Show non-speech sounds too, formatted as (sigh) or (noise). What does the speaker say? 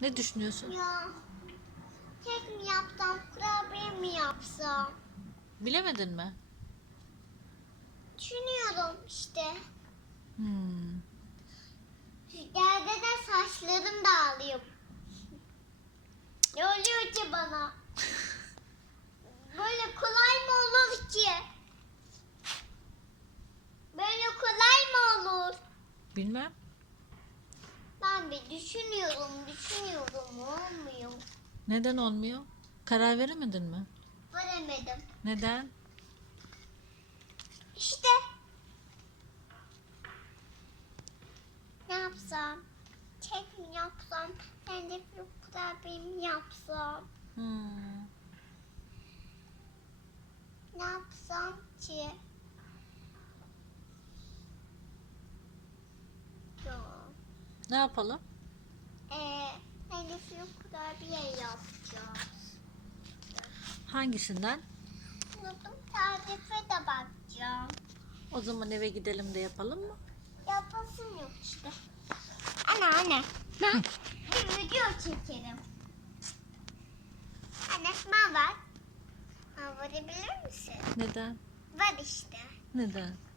Ne düşünüyorsun? Ya kek mi yapsam, kurabiye mi yapsam? Bilemedin mi? Düşünüyorum işte. Hmm. Yerde de saçlarım dağılıyor. Ne oluyor ki bana? (laughs) Böyle kolay mı olur ki? Böyle kolay mı olur? Bilmem. Bir düşünüyorum, düşünüyorum. Olmuyor. Neden olmuyor? Karar veremedin mi? Veremedim. Neden? İşte. Ne yapsam? Kek mi yapsam? Ben de kurabiye mi yapsam? Hmm. Ne yapsam ki? Yok. Ne yapalım? Ee, de bir kurabiye yapacağım. Hangisinden? Unuttum tarife de bakacağım. O zaman eve gidelim de yapalım mı? Yapasın yok işte. Anne anne. Ben bir video çekerim. Anne ben var. Ha, verebilir misin? Neden? Var işte. Neden?